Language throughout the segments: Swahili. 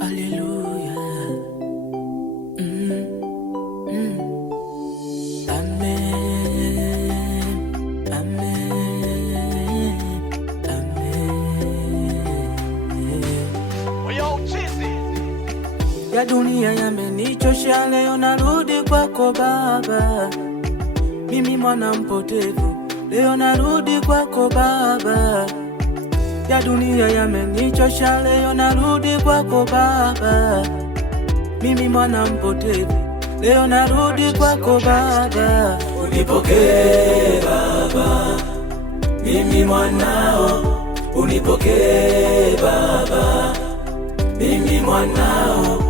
Hallelujah. Amen. Amen. Amen. Ya dunia yamenichosha, leo narudi kwako Baba. Mimi mwana mpotevu, leo narudi kwako Baba. Ya dunia yamenichosha, leo narudi kwako Baba. Mimi mwana mpotevu, leo narudi kwako Baba. Unipokee Baba, mimi mwanao. Unipokee Baba, mimi mwanao.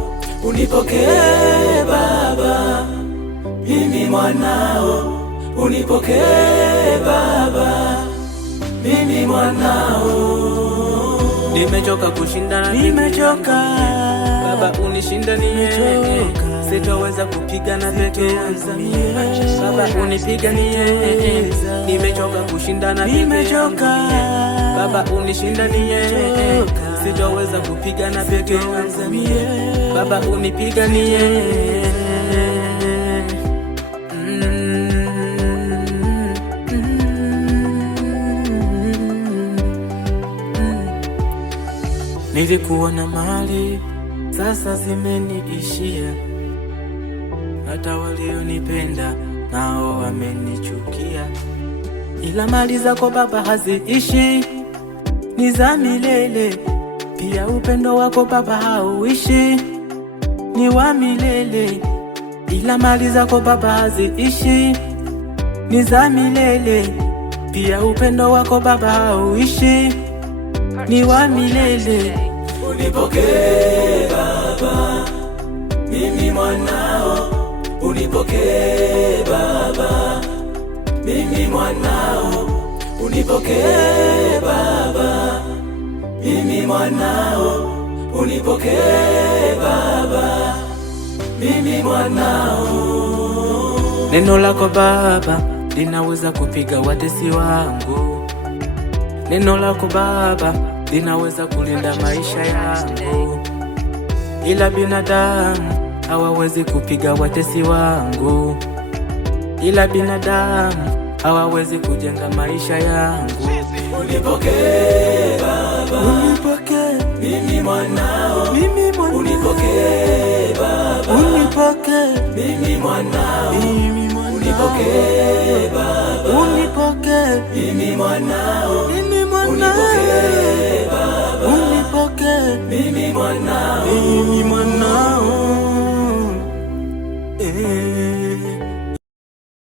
Unipokee Baba, mimi mwanao. Unipokee Baba, mimi mwanao. Nimechoka kushindana, nimechoka Baba, unishindanie. Sitaweza kupigana peke yangu Baba, unipiganie. Nimechoka kushindana, nimechoka Baba, unishindanie. Sitaweza kupigana peke yangu Baba, unipiganie. Nilikuwa na mali, sasa zimeniishia. Hata walionipenda nao wamenichukia. Ila mali zako Baba haziishi, ni za milele. Pia upendo wako Baba hauishi, ni wa milele. Ila mali zako Baba haziishi, ni za milele. Pia upendo wako Baba hauishi, ni wa milele. Unipokee Baba, mimi mwanao. Unipokee Baba, mimi mwanao. Unipokee Baba, mimi mwanao. Unipokee Baba, mimi mwanao. Neno lako Baba linaweza kupiga watesi wangu. Neno lako Baba linaweza kulinda maisha yangu. Ila binadamu hawawezi kupiga watesi wangu. Ila binadamu hawawezi kujenga maisha yangu. Unipokee Baba, unipokee mimi mwanao. Mimi mwanao. Unipokee Baba, unipokee mimi mwanao. Mimi mwanao. Unipokee Baba, unipokee mimi mwanao. Mimi mwanao. Unipokee Baba, unipokee mimi mwanao. Mimi mwanao.